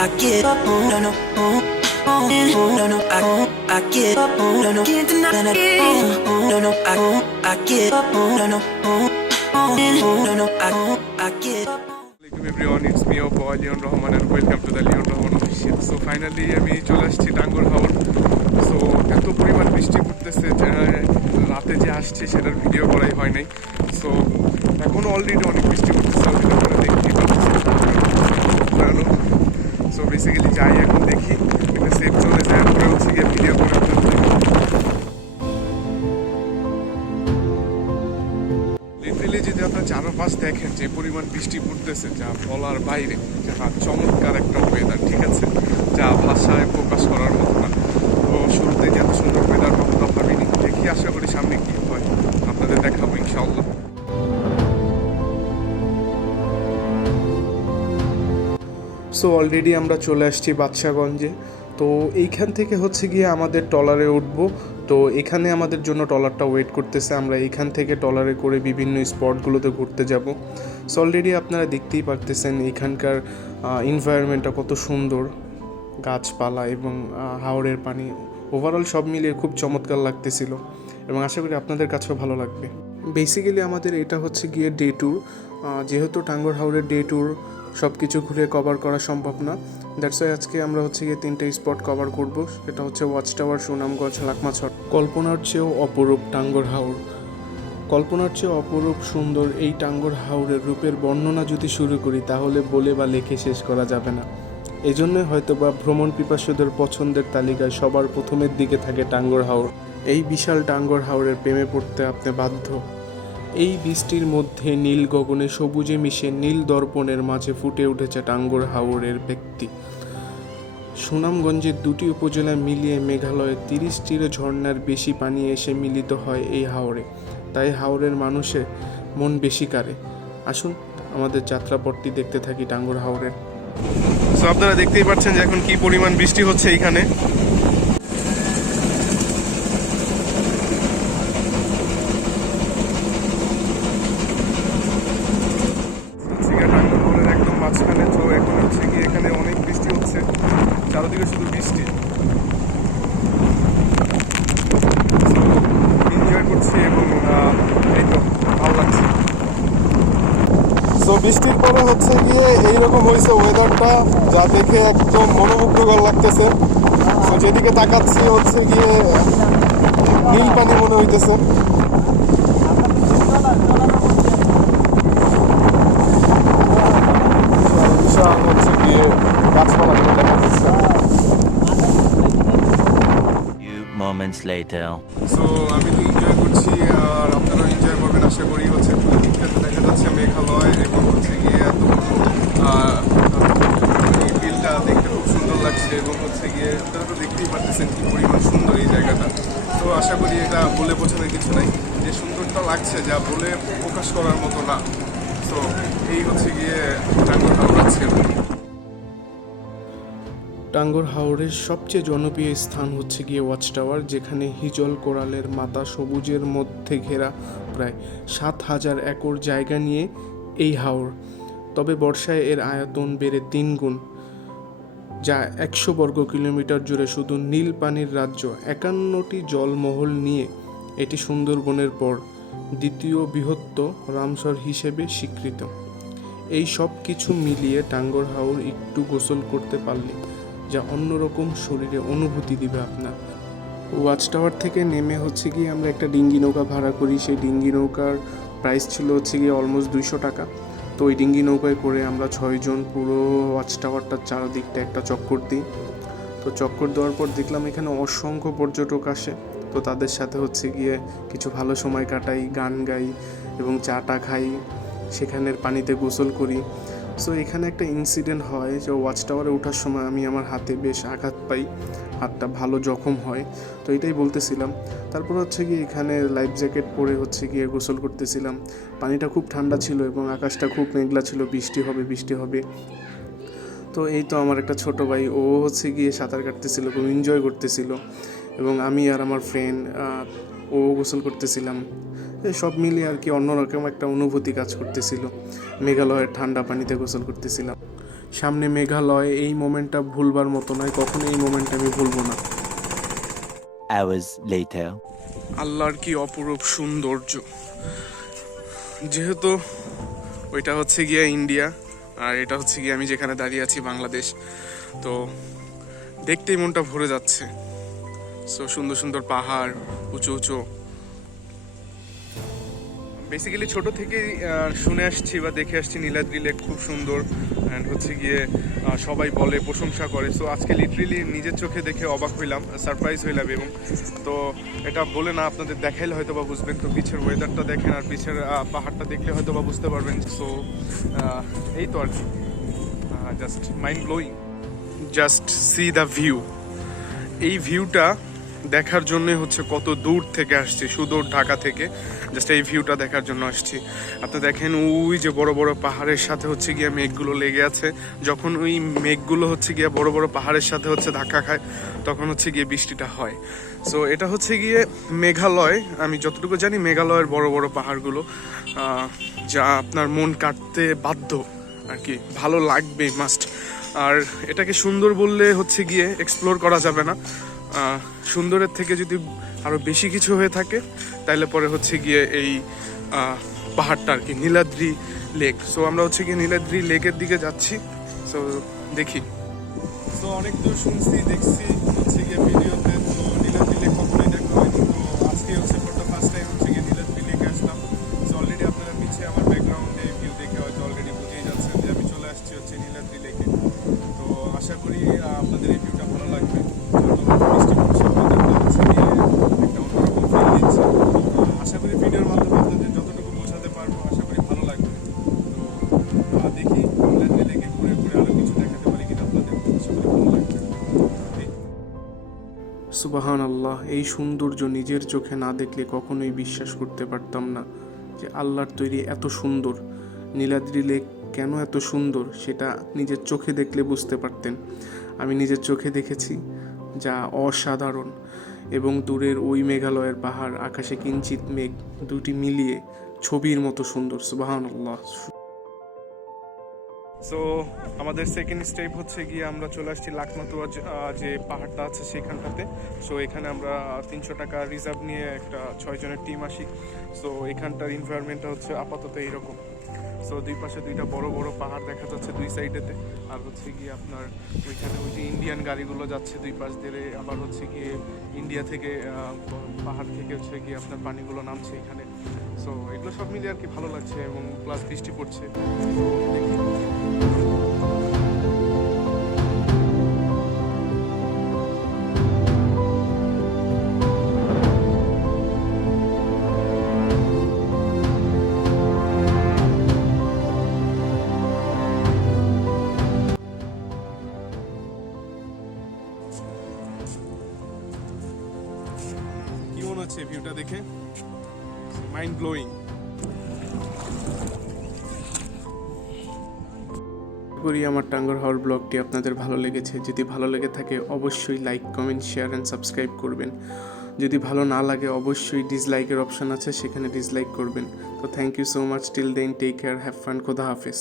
I get up, no, no, no, no, I get up, no, no, can't deny that, no, no, I get up, no, no, no, no, I get up. Assalamualaikum everyone, it's me your boy Leon Rahman and welcome to the Leon Rahman official. So finally আমি চলে আসছি টাঙ্গুর হাওর। So এত পরিমাণ বৃষ্টি পড়তেছে রাতে যে আসছি সেটার ভিডিও করাই হয় নাই। সো এখনও অলরেডি অনেক বৃষ্টি পড়তেছে, আপনারা দেখতেই পাচ্ছেন। সো বেসিক্যালি যাই এখন দেখি একটা সেফ জোনে যায় পরে হচ্ছে গিয়ে ভিডিও করে আপনাদের লিটারেলি যদি আপনার চারপাশ দেখেন যে পরিমাণ বৃষ্টি পড়তেছে যা বলার বাইরে, যা চমৎকার একটা ওয়েদার, ঠিক আছে, যা ভাষায় প্রকাশ করার মতো না। তো শুরুতে যে এত সুন্দর ওয়েদার কখনো ভাবিনি, দেখি আশা করি সামনে কি হয় আপনাদের দেখাবো ইনশাআল্লাহ। সো অলরেডি আমরা চলে আসছি বাদশাগঞ্জে। তো এইখান থেকে হচ্ছে গিয়ে আমাদের ট্রলারে উঠবো। তো এখানে আমাদের জন্য ট্রলারটা ওয়েট করতেছে, আমরা এইখান থেকে ট্রলারে করে বিভিন্ন স্পটগুলোতে ঘুরতে যাব। সো অলরেডি আপনারা দেখতেই পারতেছেন এখানকার এনভায়রনমেন্টটা কত সুন্দর, গাছপালা এবং হাওরের পানি, ওভারঅল সব মিলিয়ে খুব চমৎকার লাগতেছিল এবং আশা করি আপনাদের কাছেও ভালো লাগবে। বেসিক্যালি আমাদের এটা হচ্ছে গিয়ে ডে ট্যুর, যেহেতু টাঙ্গুর হাওরের ডে ট্যুর সব কিছু ঘুরে কভার করা সম্ভব না। দ্যাটস ওয়াই আজকে আমরা হচ্ছে গিয়ে 3টে স্পট কভার করব। সেটা হচ্ছে ওয়াচ টাওয়ার, সুনামগঞ্জ, লাকমাছড়। কল্পনার চেয়েও অপরূপ টাঙ্গুর হাওর, কল্পনার চেয়েও অপরূপ সুন্দর এই টাঙ্গুর হাওরের রূপের বর্ণনা যদি শুরু করি তাহলে বলে বা লেখে শেষ করা যাবে না। এজন্যই হয়তো বা ভ্রমণ পিপাসুদের পছন্দের তালিকায় সবার প্রথমের দিকে থাকে টাঙ্গুর হাওর। এই বিশাল টাঙ্গুর হাওরের প্রেমে পড়তে আপনি বাধ্য। এই বৃষ্টির মধ্যে নীল গগনে সবুজে মিশে নীল দর্পণের মাঝে ফুটে উঠেছে টাঙ্গুর হাওরের ব্যক্তি। সুনামগঞ্জের 2টি উপজেলা মিলিয়ে মেঘালয়ে 30টিরও ঝর্ণার বেশি পানি এসে মিলিত হয় এই হাওরে, তাই হাওরের মানুষের মন বেশি কাড়ে। আসুন আমাদের যাত্রাপথটি দেখতে থাকি টাঙ্গুর হাওরের। সো আপনারা দেখতেই পাচ্ছেন যে এখন কি পরিমাণ বৃষ্টি হচ্ছে এইখানে। একদম মাঝখানে, তো এখন হচ্ছে কি এখানে অনেক বৃষ্টি হচ্ছে, চারদিকে শুধু বৃষ্টি। এনজয় করছি এবং এই তো ভালো লাগছে। তো বৃষ্টির পরে হচ্ছে গিয়ে এইরকম হয়েছে ওয়েদারটা, যা দেখে একদম মনোমুগ্ধকর লাগতেছে। তো যেদিকে তাকাচ্ছি হচ্ছে গিয়ে নীল পানি মনে হইতেছে। বিশাল হচ্ছে গিয়ে গাছপালা দেখা যাচ্ছে। Moments later. সো আমি তো এনজয় করছি আর আপনারাও এনজয় করবেন আশা করি। হচ্ছে দিকটাতে দেখা যাচ্ছে মেঘালয় এবং হচ্ছে গিয়ে এত বিলটা দেখতে খুব সুন্দর লাগছে এবং হচ্ছে গিয়ে আপনারা তো দেখতেই পারতেছেন কি পরিমাণ সুন্দর এই জায়গাটা। তো আশা করি এটা বলে বোঝানোর কিছু নাই, যে সুন্দরটা লাগছে যা বলে প্রকাশ করার মতো না। তো এই হচ্ছে গিয়ে টাঙ্গুর হাওর আছে। টাঙ্গুর হাওরের সবচেয়ে জনপ্রিয় স্থান হচ্ছে গিয়ে ওয়াচ টাওয়ার, যেখানে হিজল কোরালের মাথা সবুজের মধ্যে ঘেরা প্রায় 7,000 একর জায়গা নিয়ে এই হাওর। তবে বর্ষায় এর আয়তন বেড়ে 3 গুণ, যা 100 বর্গ কিলোমিটার জুড়ে শুধু নীল পানির রাজ্য। 51টি জলমহল নিয়ে এটি সুন্দরবনের পর দ্বিতীয় বৃহত্তম রামসর হিসেবে স্বীকৃত। এই সব কিছু মিলিয়ে টাঙ্গুর হাওর একটু গোসল করতে পারলে যা অন্যরকম শরীরে অনুভূতি দিবে আপনার। ওয়াচ টাওয়ার থেকে নেমে হচ্ছে গিয়ে আমরা একটা ডিঙ্গি নৌকা ভাড়া করি। সেই ডিঙ্গি নৌকার প্রাইস ছিল হচ্ছে গিয়ে অলমোস্ট 200 টাকা। তো ওই ডিঙ্গি নৌকায় করে আমরা 6 জন পুরো ওয়াচ টাওয়ারটার চারদিকটা একটা চক্কর দিই। তো চক্কর দেওয়ার পর দেখলাম এখানে অসংখ্য পর্যটক আসে। তো তাদের সাথে হচ্ছে গিয়ে কিছু ভালো সময় কাটাই, গান গাই এবং চাটা খাই, সেখানের পানিতে গোসল করি। সো এখানে একটা ইনসিডেন্ট হয় যে ওয়াচ টাওয়ারে ওঠার সময় আমি আমার হাতে বেশ আঘাত পাই, হাতটা ভালো জখম হয়। তো এটাই বলতেছিলাম। তারপর হচ্ছে গিয়ে এখানে লাইফ জ্যাকেট পরে হচ্ছে গিয়ে গোসল করতেছিলাম। পানিটা খুব ঠান্ডা ছিল এবং আকাশটা খুব মেঘলা ছিল, বৃষ্টি হবে বৃষ্টি হবে। তো এই তো আমার একটা ছোট ভাই, ও হচ্ছে গিয়ে সাঁতার কাটতেছিল, খুব এনজয় করতেছিল এবং আমি আর আমার ফ্রেন্ড ও গোসল করতেছিলাম। সব মিলিয়ে আর কি অন্যরকম একটা অনুভূতি কাজ করতেছিল, মেঘালয়ের ঠান্ডা পানিতে গোসল করতেছিলাম। সামনে মেঘালয়, এই মোমেন্টটা ভুলবার মতো নয়, কখনো এই মোমেন্টটা আমি ভুলবো না। Hours later. আল্লাহর কি অপরূপ সৌন্দর্য। যেহেতু ওইটা হচ্ছে গিয়ে ইন্ডিয়া আর এটা হচ্ছে গিয়ে আমি যেখানে দাঁড়িয়ে আছি বাংলাদেশ, তো দেখতেই মনটা ভরে যাচ্ছে। সো সুন্দর সুন্দর পাহাড়, উঁচু উঁচু। বেসিক্যালি ছোট থেকেই শুনে আসছি বা দেখে আসছি নীলাদ্রি লেক খুব সুন্দর, অ্যান্ড হচ্ছে গিয়ে সবাই বলে, প্রশংসা করে। সো আজকে লিটারেলি নিজের চোখে দেখে অবাক হইলাম, সারপ্রাইজ হইলাম। এবং তো এটা বলে না, আপনাদের দেখাইলে হয়তো বা বুঝবেন। তো পিছের ওয়েদারটা দেখেন আর পিছের পাহাড়টা দেখলে হয়তো বা বুঝতে পারবেন। সো এই তো আর কি, just mind blowing. Just see the view. এই ভিউটা দেখার জন্যই হচ্ছে কত দূর থেকে আসছি, সুদূর ঢাকা থেকে জাস্ট এই ভিউটা দেখার জন্য আসছি। আপনি দেখেন ওই যে বড় বড় পাহাড়ের সাথে হচ্ছে গিয়ে মেঘগুলো লেগে আছে, যখন ওই মেঘগুলো হচ্ছে গিয়ে বড় বড় পাহাড়ের সাথে হচ্ছে ধাক্কা খায় তখন হচ্ছে গিয়ে বৃষ্টিটা হয়। সো এটা হচ্ছে গিয়ে মেঘালয়, আমি যতটুকু জানি মেঘালয়ের বড় বড় পাহাড়গুলো, যা আপনার মন কাটতে বাধ্য আর কি, ভালো লাগবে মাস্ট। আর এটাকে সুন্দর বললে হচ্ছে গিয়ে এক্সপ্লোর করা যাবে না, সুন্দরের থেকে যদি আরও বেশি কিছু হয়ে থাকে তাহলে পরে হচ্ছে গিয়ে এই পাহাড়টা আর কি, নীলাদ্রি লেক। সো আমরা হচ্ছে গিয়ে নীলাদ্রি লেকের দিকে যাচ্ছি। সো দেখি। সো অনেক দূর শুনছি, দেখছি হচ্ছে গিয়ে ভিডিওতে, তো নীলাদ্রি লেক কখনোই দেখা হয়নি। তো আজকে হচ্ছে ফর দ্য ফার্স্ট টাইম হচ্ছে গিয়ে নীলাদ্রি লেকে আসলাম। সো অলরেডি আপনারা পিছিয়ে আমার ব্যাকগ্রাউন্ডে ভিউ দেখে হয়তো অলরেডি বুঝেই যাচ্ছেন যে আমি চলে আসছি হচ্ছে নীলাদ্রি লেকে। তো আশা করি আপনাদের এই ভিউটা ভালো লাগবে। বৃষ্টি পড়ছে, weatherটা হচ্ছে গিয়ে একটা অন্যরকম ফিল দিচ্ছে। আশা করি ভিডিওর মাধ্যমে আপনাদের যতটুকু বোঝাতে পারবো আশা করি ভালো লাগবে। তো দেখি নীলাদ্রি লেকে ঘুরে ঘুরে আরও কিছু দেখাতে পারি কিনা আপনাদের, আশা করি ভালো লাগবে। সুবাহান আল্লাহ, এই সৌন্দর্য নিজের চোখে না দেখলে কখনোই বিশ্বাস করতে পারতাম না যে আল্লাহর তৈরি এত সুন্দর। নীলাদ্রি লেক কেন এত সুন্দর সেটা নিজের চোখে দেখলে বুঝতে পারতেন। আমি নিজের চোখে দেখেছি, যা অসাধারণ। এবং দূরের ওই মেঘালয়ের পাহাড়, আকাশে কিঞ্চিত মেঘ, দুটি মিলিয়ে ছবির মতো সুন্দর। সুবহানাল্লাহ। সো আমাদের সেকেন্ড স্টেপ হচ্ছে গিয়ে আমরা চলে আসছি লাকমাতুয়া যে পাহাড়টা আছে সেখানটাতে। সো এখানে আমরা 300 টাকা রিজার্ভ নিয়ে একটা 6 জনের টিম আসি। সো এখানটার এনভায়রনমেন্টটা হচ্ছে আপাতত এইরকম। সো দুই পাশে দুইটা বড় বড় পাহাড় দেখা যাচ্ছে দুই সাইডেতে, আর হচ্ছে গিয়ে আপনার ওইখানে ওই যে ইন্ডিয়ান গাড়িগুলো যাচ্ছে দুই পাশ দিয়ে, আবার হচ্ছে গিয়ে ইন্ডিয়া থেকে পাহাড় থেকে হচ্ছে গিয়ে আপনার পানিগুলো নামছে এখানে। সো এগুলো সব মিলিয়ে আর কি ভালো লাগছে, এবং প্লাস বৃষ্টি পড়ছে। তো দেখি। কি মনে হচ্ছে ভিউটা দেখে? Mind blowing. করি আমার টাঙ্গর হাওর ব্লগটি আপনাদের ভালো লেগেছে। যদি ভালো লেগে থাকে অবশ্যই like, comment, share and subscribe করবেন। যদি ভালো না লাগে অবশ্যই ডিসলাইকের অপশান আছে, সেখানে ডিসলাইক করবেন। তো thank you so much. Till then take care, have fun, খোদা হাফেজ।